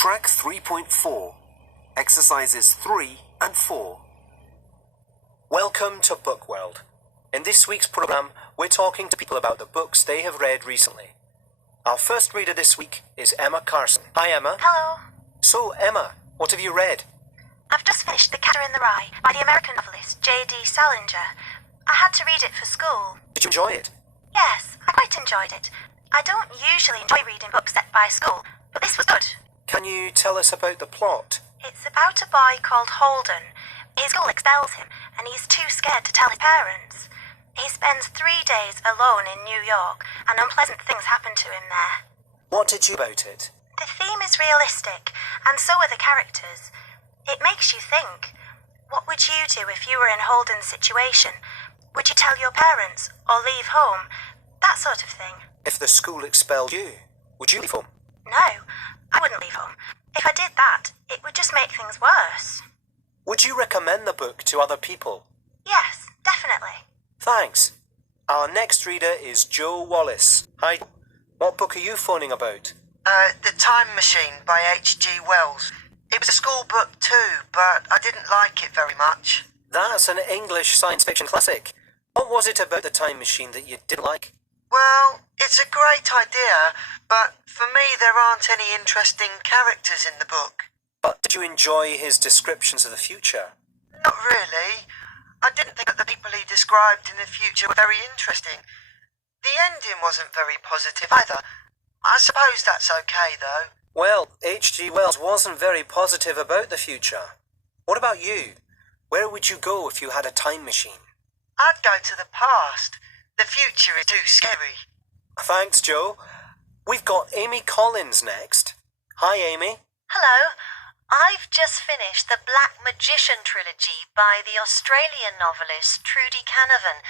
Track 3.4, exercises 3 and 4. Welcome to Bookworld. In this week's program, we're talking to people about the books they have read recently. Our first reader this week is Emma Carson. Hi, Emma. Hello. So, Emma, what have you read? I've just finished The Catcher in the Rye by the American novelist J.D. Salinger. I had to read it for school. Did you enjoy it? Yes, I quite enjoyed it. I don't usually enjoy reading books set by school, but this was good. Can you tell us about the plot? It's about a boy called Holden. His school expels him, and he's too scared to tell his parents. He spends 3 days alone in New York, and unpleasant things happen to him there. What did you about it? The theme is realistic, and so are the characters. It makes you think. What would you do if you were in Holden's situation? Would you tell your parents, or leave home? That sort of thing. If the school expelled you, would you leave home? No, I wouldn't leave home. If I did that, it would just make things worse. Would you recommend the book to other people? Yes, definitely. Thanks. Our next reader is Joe Wallace. Hi. What book are you phoning about? The Time Machine by H.G. Wells. It was a school book too, but I didn't like it very much. That's an English science fiction classic. What was it about the time machine that you didn't like? Well, it's a great idea, but for me there aren't any interesting characters in the book. But did you enjoy his descriptions of the future? Not really. I didn't think that the people he described in the future were very interesting. The ending wasn't very positive either. I suppose that's okay, though. Well, H.G. Wells wasn't very positive about the future. What about you? Where would you go if you had a time machine? I'd go to the past. The future is too scary. Thanks, Joe. We've got Amy Collins next. Hi, Amy. Hello. I've just finished the Black Magician trilogy by the Australian novelist Trudy Canavan.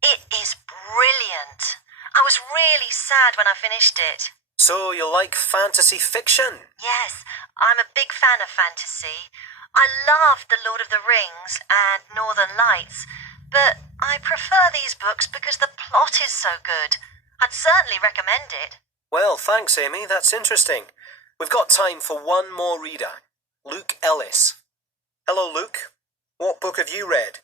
It is brilliant. I was really sad when I finished it. So you like fantasy fiction? Yes, I'm a big fan of fantasy. I loved The Lord of the Rings and Northern Lights, but I prefer these books because the plot is so good. I'd certainly recommend it. Well, thanks, Amy. That's interesting. We've got time for one more reader. Luke Ellis. Hello, Luke. What book have you read?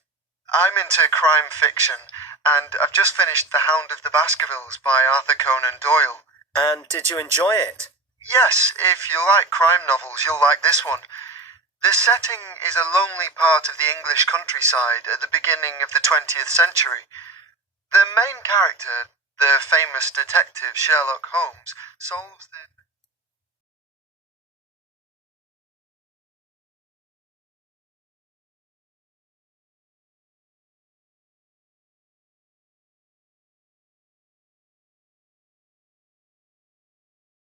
I'm into crime fiction, and I've just finished The Hound of the Baskervilles by Arthur Conan Doyle. And did you enjoy it? Yes, if you like crime novels, you'll like this one. The setting is a lonely part of the English countryside at the beginning of the 20th century. The main character, the famous detective Sherlock Holmes, solves the...